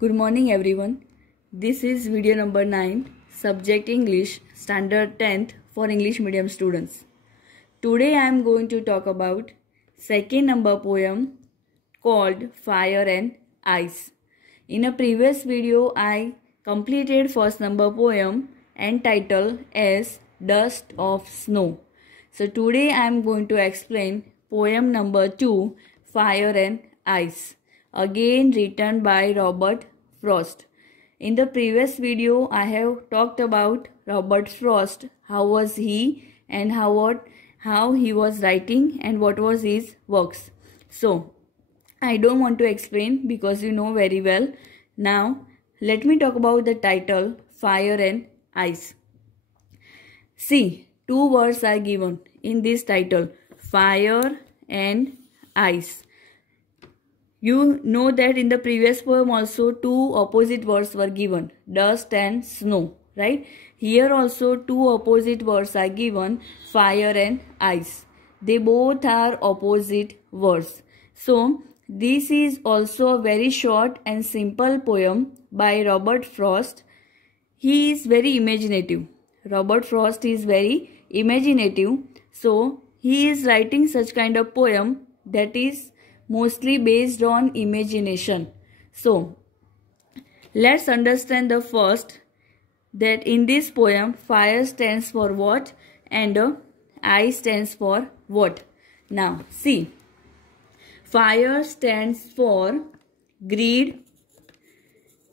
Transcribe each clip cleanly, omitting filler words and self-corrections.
Good morning everyone. This is video number 9, subject English, standard 10th for English medium students. Today I am going to talk about second number poem called Fire and Ice. In a previous video I completed first number poem and title as Dust of Snow. So today I am going to explain poem number 2, Fire and Ice, again written by Robert Frost. In the previous video I have talked about Robert Frost, how was he and how he was writing and what was his works. So I don't want to explain because you know very well. Now let me talk about the title Fire and Ice. See, two words are given in this title, fire and ice. You know that in the previous poem also two opposite words were given, dust and snow, right? Here also two opposite words are given, fire and ice. They both are opposite words. So this is also a very short and simple poem by Robert Frost. He is very imaginative. Robert Frost is very imaginative. So he is writing such kind of poem that is mostly based on imagination. So let's understand the first, that in this poem fire stands for what and ice stands for what. Now see, fire stands for greed.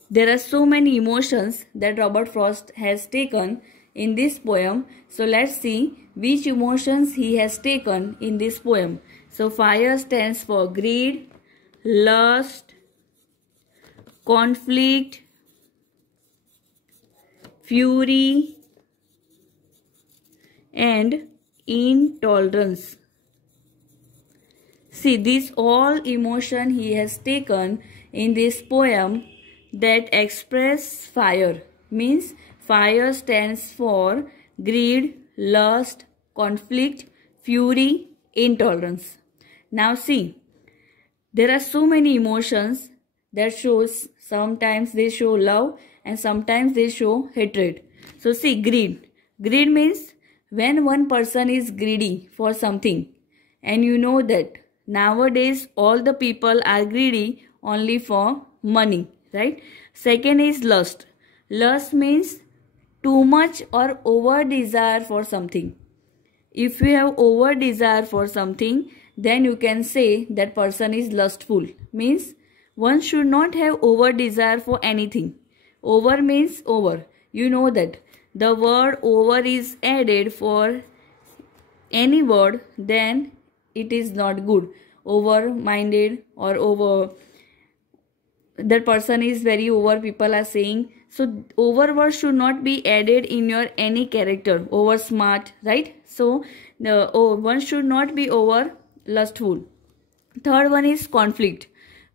There are so many emotions that Robert Frost has taken in this poem. So let's see which emotions he has taken in this poem. So fire stands for greed, lust, conflict, fury, and intolerance. See, these all emotion he has taken in this poem that express fire. Means fire stands for greed, lust, conflict, fury, intolerance. Now see, there are so many emotions that shows, sometimes they show love and sometimes they show hatred. So see, greed. Greed means when one person is greedy for something, and you know that nowadays all the people are greedy only for money, right? Second is lust. Lust means too much or over desire for something. If you have over desire for something, then you can say that person is lustful. Means one should not have over desire for anything. Over means over. You know that the word over is added for any word, then it is not good. Over-minded or over, that person is very over, people are saying. So over word should not be added in your any character. Over smart, right? So one should not be over lustful. Third one is conflict.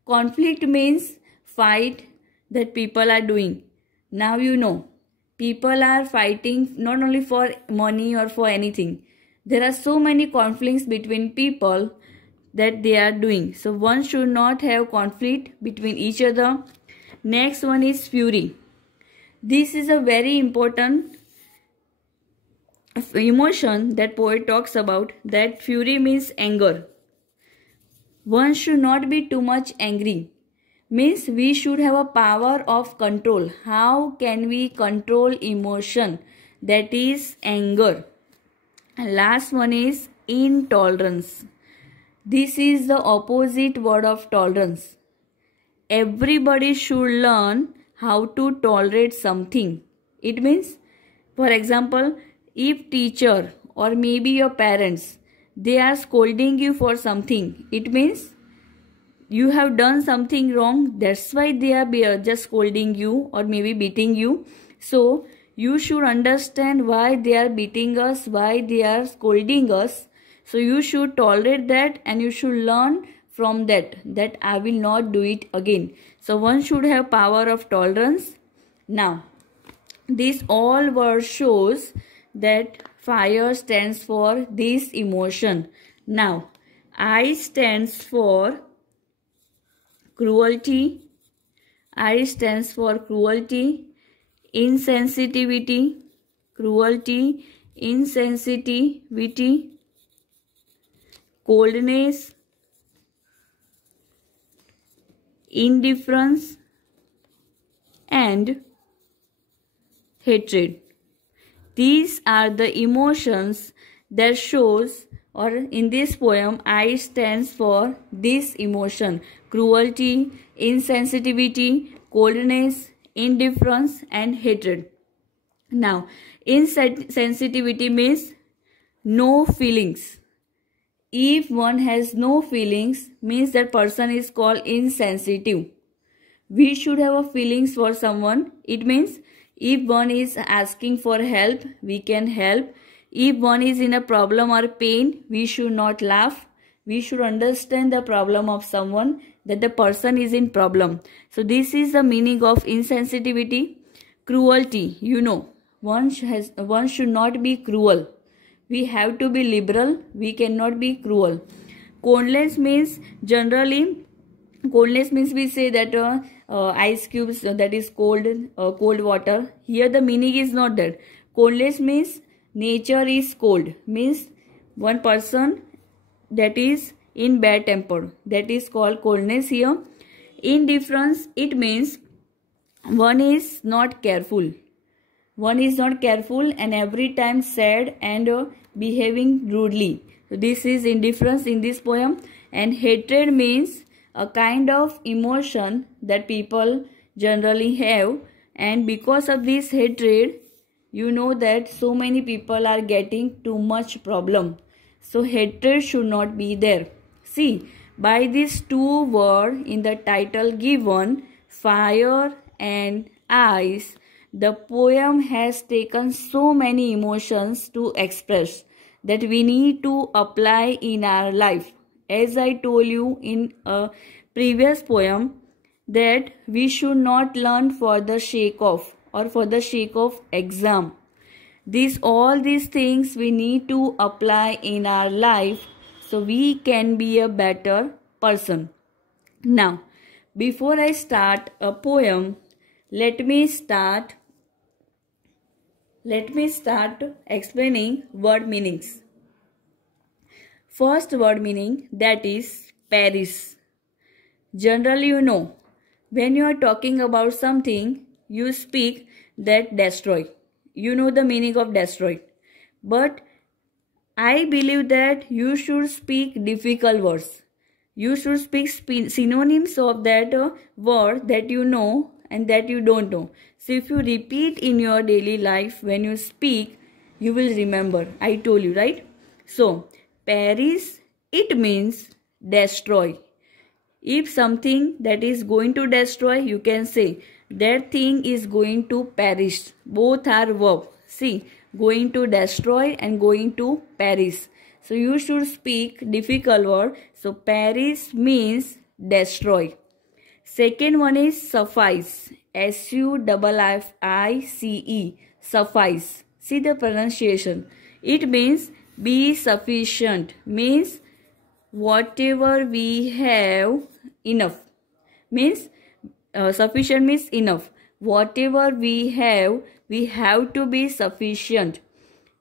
Conflict means fight that people are doing. Now you know, people are fighting not only for money or for anything. There are so many conflicts between people that they are doing. So one should not have conflict between each other. Next one is fury. This is a very important emotion that poet talks about, that fury means anger. One should not be too much angry. Means we should have a power of control. How can we control emotion? That is anger. And last one is intolerance. This is the opposite word of tolerance. Everybody should learn how to tolerate something. It means, for example, if teacher or maybe your parents, they are scolding you for something, it means you have done something wrong, that's why they are just scolding you or maybe beating you. So you should understand why they are beating us, why they are scolding us. So you should tolerate that and you should learn from that I will not do it again. So one should have power of tolerance. Now this all word shows that fire stands for this emotion. Now I stands for cruelty, I stands for cruelty, insensitivity, cruelty, insensitivity, coldness, indifference, and hatred. These are the emotions that shows, or in this poem I stands for this emotion: cruelty, insensitivity, coldness, indifference, and hatred. Now, insensitivity means no feelings. If one has no feelings, means that person is called insensitive. We should have a feelings for someone. It means if one is asking for help, we can help. If one is in a problem or pain, we should not laugh. We should understand the problem of someone, that the person is in problem. So this is the meaning of insensitivity. Cruelty, one should not be cruel. We have to be liberal. We cannot be cruel. Coldness means we say that ice cubes, that is cold water. Here the meaning is not that. Coldness means nature is cold, means one person that is in bad temper, that is called coldness here. Indifference, it means one is not careful. One is not careful and every time sad and behaving rudely. So this is indifference in this poem. And hatred means a kind of emotion that people generally have, and because of this hatred, that so many people are getting too much problem. So hatred should not be there. See, by these two words in the title given, fire and ice, the poem has taken so many emotions to express that we need to apply in our life. As I told you in a previous poem, that we should not learn for the sake of or for the sake of exam. All these things we need to apply in our life so we can be a better person. Now, before I start a poem, let me start explaining word meanings. First word meaning, that is perish. Generally, when you are talking about something, you speak that destroy. You know the meaning of destroy. But I believe that you should speak difficult words. You should speak synonyms of that word that you know and that you don't know. So if you repeat in your daily life, when you speak, you will remember. I told you, right? So, perish, it means destroy. If something that is going to destroy, you can say that thing is going to perish. Both are verb. See, going to destroy and going to perish. So you should speak difficult word. So perish means destroy. Second one is suffice. S-U-F-F-I-C-E. Suffice. See the pronunciation. It means be sufficient. Means whatever we have, enough. Means sufficient means enough. Whatever we have to be sufficient.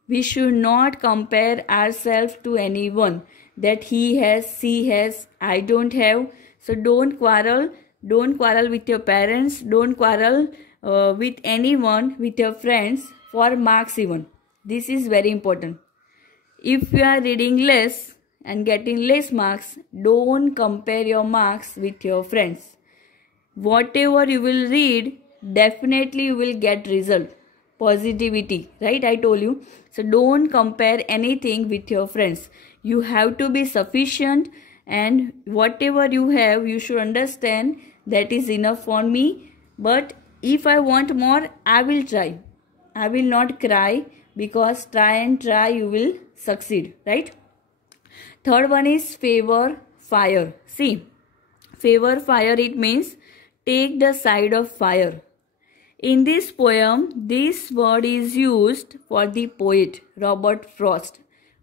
We should not compare ourselves to anyone, that he has, she has, I don't have. So don't quarrel. Don't quarrel with your parents. Don't quarrel with anyone, with your friends for marks even. This is very important. If you are reading less and getting less marks, don't compare your marks with your friends. Whatever you will read, definitely you will get result. Positivity, right? I told you. So don't compare anything with your friends. You have to be sufficient, and whatever you have, you should understand that is enough for me. But if I want more, I will try. I will not cry, because try and try you will succeed, right? Third one is favor fire. See, favor fire, it means take the side of fire. In this poem, this word is used for the poet Robert Frost.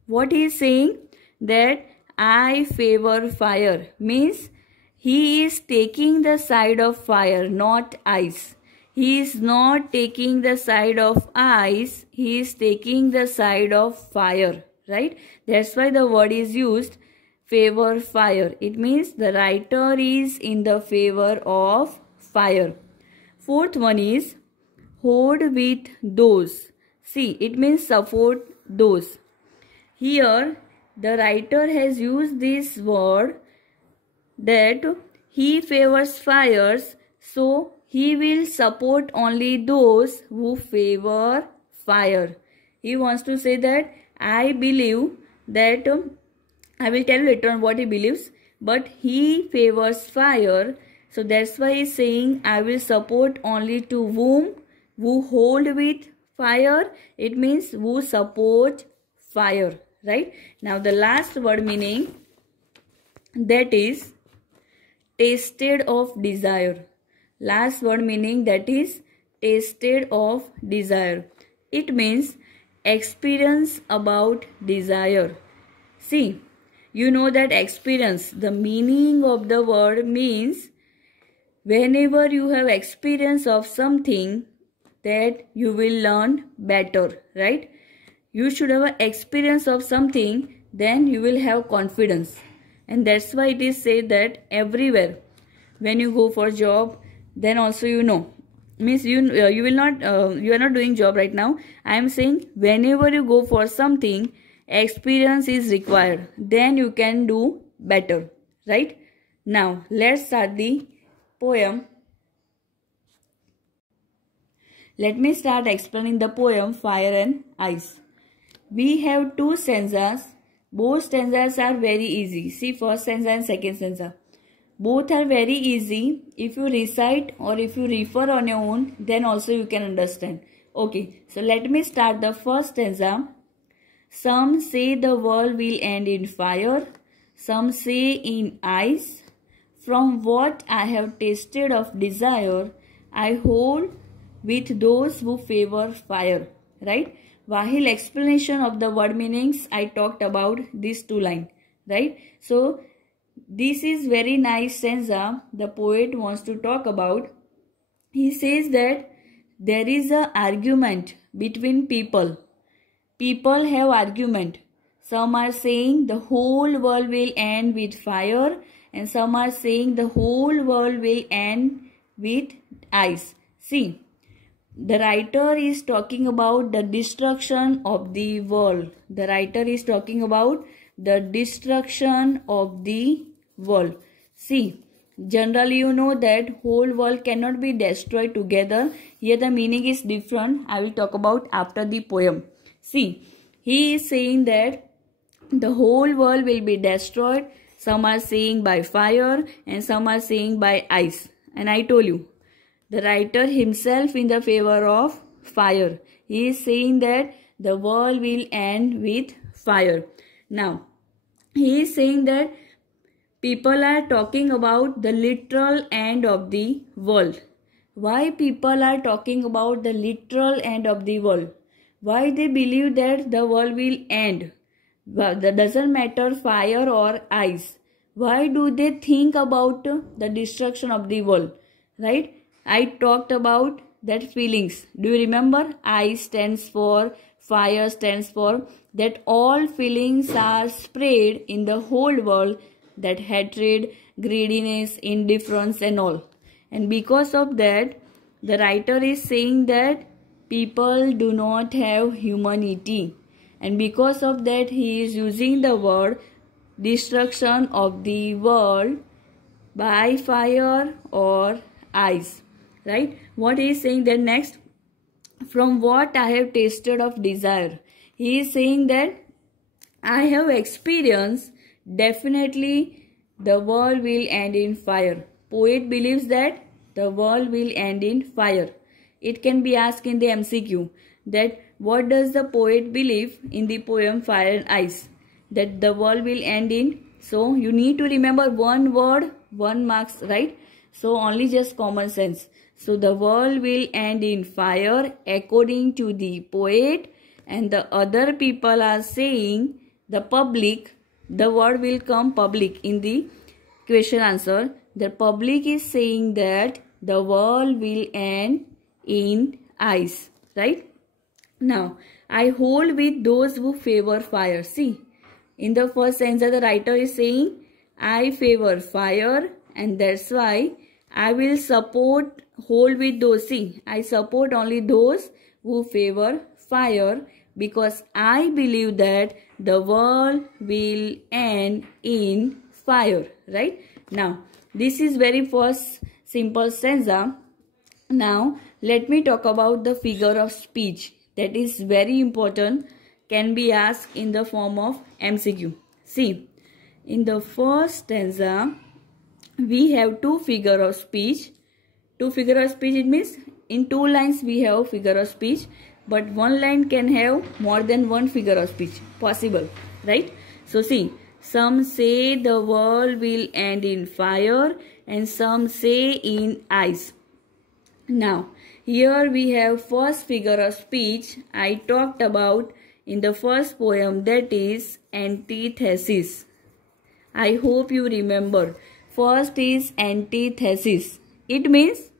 What he is saying, that I favor fire, means He is taking the side of fire, not ice. He is not taking the side of ice. He is taking the side of fire. Right? That's why the word is used, favor fire. It means the writer is in the favor of fire. Fourth one is hold with those. See, it means support those. Here, the writer has used this word that he favors fires, so he will support only those who favor fire. He wants to say that I believe that, I will tell you later on what he believes, but he favors fire. So that's why he's saying I will support only to who hold with fire. It means who support fire. Right? Now the last word meaning, that is tasted of desire. Last word meaning, that is tasted of desire. It means experience about desire. See, you know that experience, the meaning of the word means whenever you have experience of something, that you will learn better, right? You should have an experience of something, then you will have confidence. And that's why it is said that everywhere, when you go for job, then also you know. Means you will not, you are not doing job right now. I am saying whenever you go for something, experience is required. Then you can do better, right? Now, let's start the poem. Let me start explaining the poem Fire and Ice. We have two stanzas. Both stanzas are very easy. See, first stanza and second stanza. Both are very easy. If you recite or if you refer on your own, then also you can understand. Okay, so let me start the first stanza. Some say the world will end in fire. Some say in ice. From what I have tasted of desire, I hold with those who favor fire. Right? While explanation of the word meanings, I talked about these two lines, right? So, this is very nice stanza the poet wants to talk about. He says that there is an argument between people. People have argument. Some are saying the whole world will end with fire, and some are saying the whole world will end with ice. See, the writer is talking about the destruction of the world. The writer is talking about the destruction of the world. See, generally you know that whole world cannot be destroyed together. Here the meaning is different. I will talk about after the poem. See, he is saying that the whole world will be destroyed. Some are saying by fire and some are saying by ice. And I told you, the writer himself in the favor of fire. He is saying that the world will end with fire. Now, he is saying that people are talking about the literal end of the world. Why people are talking about the literal end of the world? Why they believe that the world will end? Well, that doesn't matter fire or ice. Why do they think about the destruction of the world? Right? I talked about that feelings. Do you remember? I stands for, fire stands for, that all feelings are spread in the whole world, that hatred, greediness, indifference and all. And because of that, the writer is saying that people do not have humanity. And because of that, he is using the word destruction of the world by fire or ice. Right? What he is saying then next, from what I have tasted of desire. He is saying that I have experienced, definitely the world will end in fire. Poet believes that the world will end in fire. It can be asked in the MCQ that what does the poet believe in the poem Fire and Ice? That the world will end in. So you need to remember one word, 1 marks, right? So only just common sense. So the world will end in fire according to the poet, and the other people are saying, the public, the word will come public in the question answer. The public is saying that the world will end in ice, right? Now, I hold with those who favor fire. See, in the first stanza, the writer is saying, I favor fire, and that's why I will hold with those. See, I support only those who favor fire because I believe that the world will end in fire, right? Now, this is very first simple stanza. Now, let me talk about the figure of speech. That is very important, can be asked in the form of MCQ. See, in the first stanza, we have two figure of speech. Two figure of speech, it means in two lines we have figure of speech, but one line can have more than one figure of speech possible, right? So see, some say the world will end in fire and some say in ice. Now, here we have first figure of speech I talked about in the first poem, that is antithesis. I hope you remember. First is antithesis. It means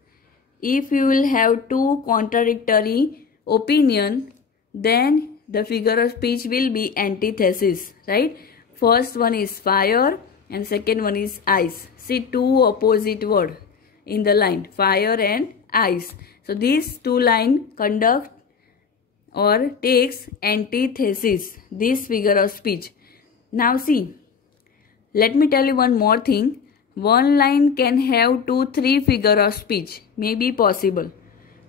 if you will have two contradictory opinion, then the figure of speech will be antithesis, right? First one is fire and second one is ice. See, two opposite word in the line, fire and ice. So these two line conduct or takes antithesis, this figure of speech. Now see, let me tell you one more thing. One line can have 2-3 figure of speech, may be possible.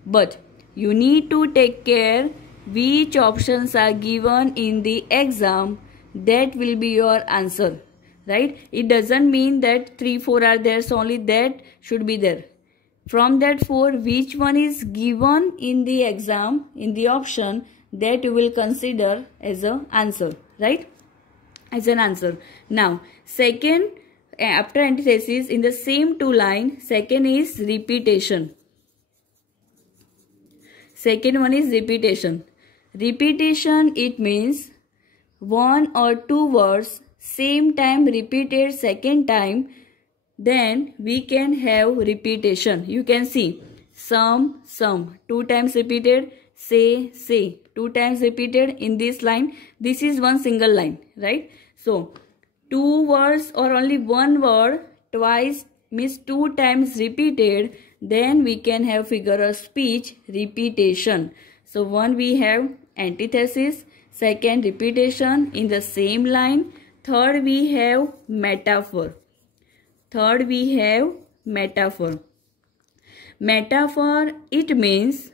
But you need to take care which options are given in the exam. That will be your answer, right? It doesn't mean that 3-4 are there, so only that should be there. From that 4, which one is given in the exam, in the option, that you will consider as an answer, right? As an answer. Now, second, after antithesis, in the same two line, second is repetition. Second one is repetition. Repetition, it means one or two words same time repeated second time, then we can have repetition. You can see some, 2 times repeated, say, 2 times repeated in this line. This is one single line, right? So, 2 words or only one word twice means 2 times repeated, then we can have figure of speech repetition. So, one we have antithesis, second repetition in the same line, third we have metaphor. Metaphor, it means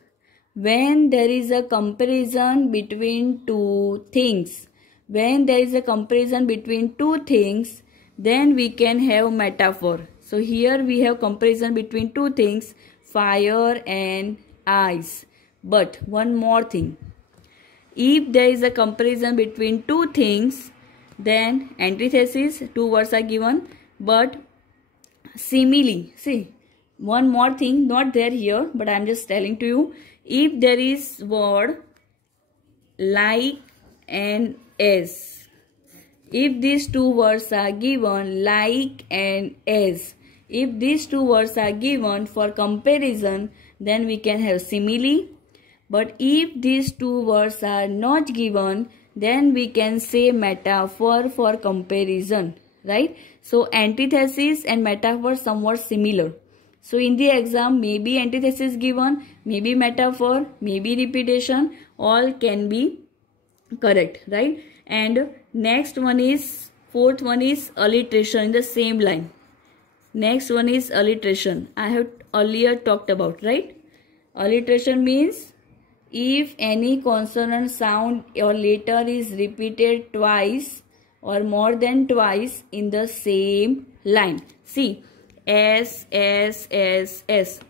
when there is a comparison between two things. When there is a comparison between two things, then we can have metaphor. So here we have comparison between two things, fire and ice. But one more thing. If there is a comparison between two things, then antithesis, 2 words are given. But simile, see, one more thing, not there here, but I am just telling to you. If there is word like and as, if these 2 words are given, like and as, if these 2 words are given for comparison, then we can have simile. But if these 2 words are not given, then we can say metaphor for comparison, right? So antithesis and metaphor somewhat similar. So in the exam, maybe antithesis given, maybe metaphor, maybe repetition, all can be correct, right? And next one is, fourth one is alliteration in the same line. Next one is alliteration. I have earlier talked about, right? Alliteration means if any consonant sound or letter is repeated twice or more than twice in the same line. See, S,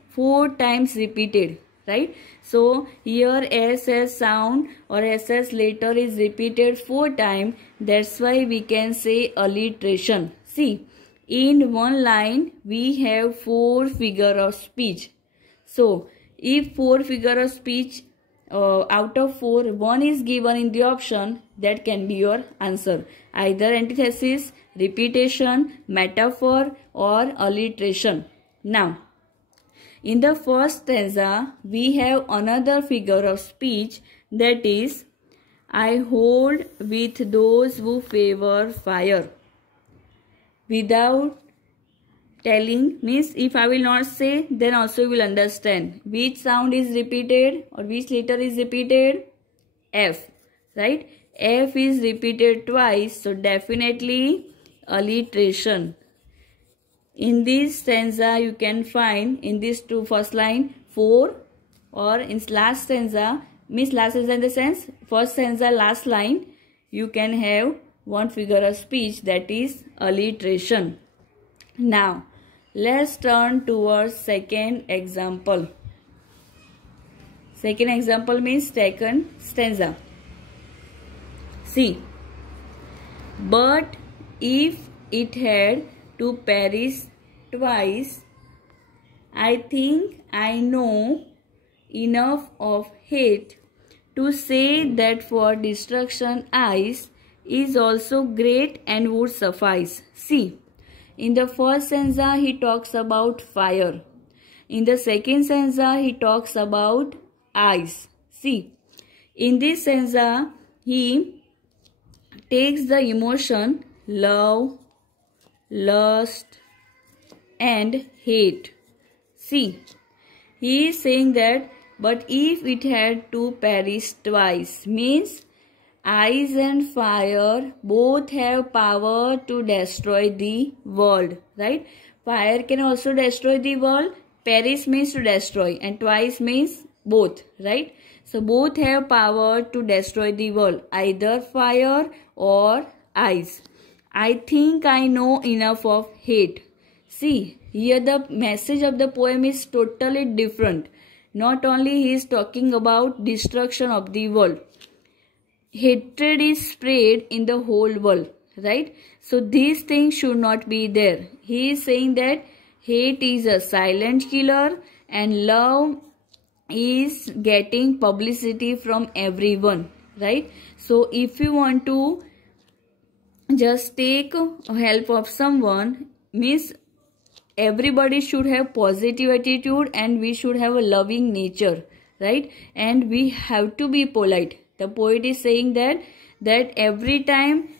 4 times repeated, right? So here SS sound or SS letter is repeated 4 times. That's why we can say alliteration. See, in one line we have 4 figure of speech. So if 4 figure of speech out of 4, one is given in the option, that can be your answer. Either antithesis, repetition, metaphor, or alliteration. Now, in the first stanza, we have another figure of speech, that is, I hold with those who favor fire. Without telling, means if I will not say, then also you will understand which sound is repeated or which letter is repeated. F, right? F is repeated twice, so definitely alliteration. In this stanza you can find, in this two first line, 4, or in last stanza, means last stanza in the sense first stanza last line, you can have one figure of speech, that is alliteration. Now let's turn towards second example. Second example means second stanza. See, but if it had to perish twice, I think I know enough of hate to say that for destruction ice is also great and would suffice. See, in the first stanza he talks about fire. In the second stanza he talks about ice. See, in this stanza he takes the emotion love, lust, and hate. See, he is saying that, but if it had to perish twice, means ice and fire both have power to destroy the world, right? Fire can also destroy the world. Perish means to destroy, and twice means both, right? So both have power to destroy the world, either fire or ice. I think I know enough of hate. See, here the message of the poem is totally different. Not only he is talking about destruction of the world. Hatred is spread in the whole world, right? So these things should not be there. He is saying that hate is a silent killer and love is getting publicity from everyone, right? So if you want to just take help of someone, means everybody should have positive attitude and we should have a loving nature, right? And we have to be polite. The poet is saying that every time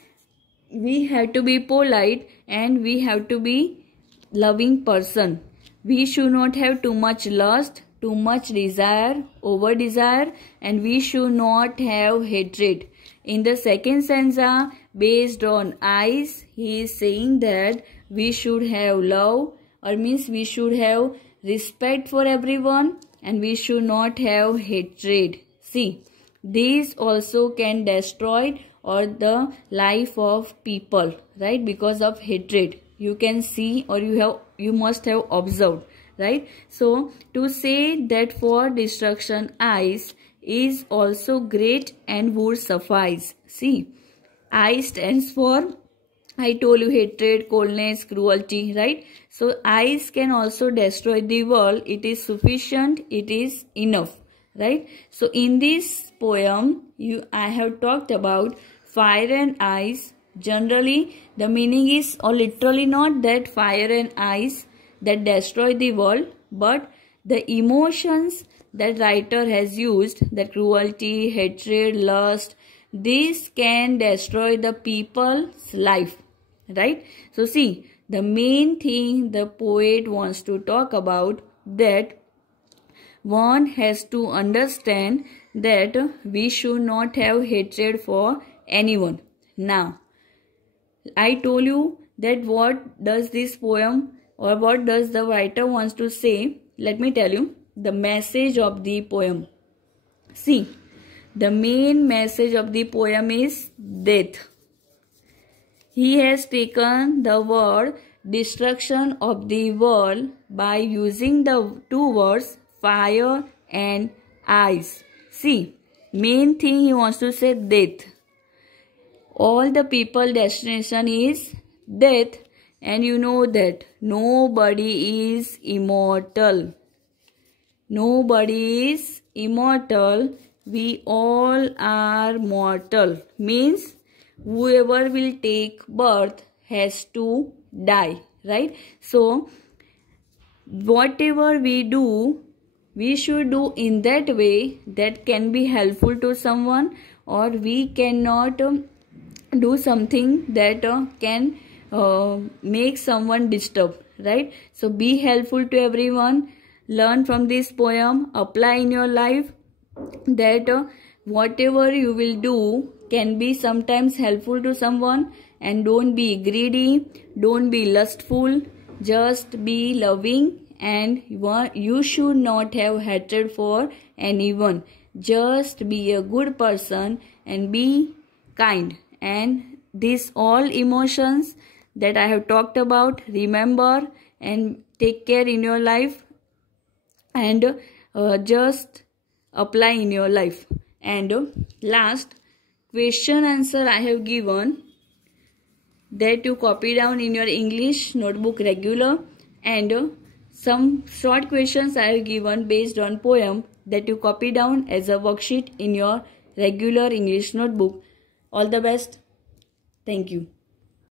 we have to be polite and we have to be loving person. We should not have too much lust, too much desire, over desire, and we should not have hatred. In the second stanza, based on ice, he is saying that we should have love, or means we should have respect for everyone and we should not have hatred. See, these also can destroy or the life of people, right? Because of hatred. You can see, or you must have observed, right? So to say that for destruction ice is also great and would suffice. See, I stands for, I told you, hatred, coldness, cruelty, right? So ice can also destroy the world. It is sufficient, it is enough, right? So in this poem, I have talked about fire and ice. Generally, the meaning is, or literally not that fire and ice that destroy the world, but the emotions that writer has used, that cruelty, hatred, lust, this can destroy the people's life, right? So see, the main thing the poet wants to talk about, that one has to understand that we should not have hatred for anyone. Now, I told you that what does this poem, or what does the writer wants to say. Let me tell you the message of the poem. See, the main message of the poem is death. He has taken the word destruction of the world by using the two words fire and ice. See, main thing he wants to say, death. All the people destination is death, and you know that nobody is immortal. Nobody is immortal. We all are mortal. Means whoever will take birth has to die, right? So whatever we do, we should do in that way that can be helpful to someone, or we cannot do something that can make someone disturbed, right? So be helpful to everyone. Learn from this poem, apply in your life, that whatever you will do can be sometimes helpful to someone. And don't be greedy, don't be lustful, just be loving. And you should not have hatred for anyone. Just be a good person and be kind. And these all emotions that I have talked about, remember and take care in your life, and just apply in your life. And last question answer I have given, that you copy down in your English notebook regular, and some short questions I have given based on poem that you copy down as a worksheet in your regular English notebook. All the best. Thank you.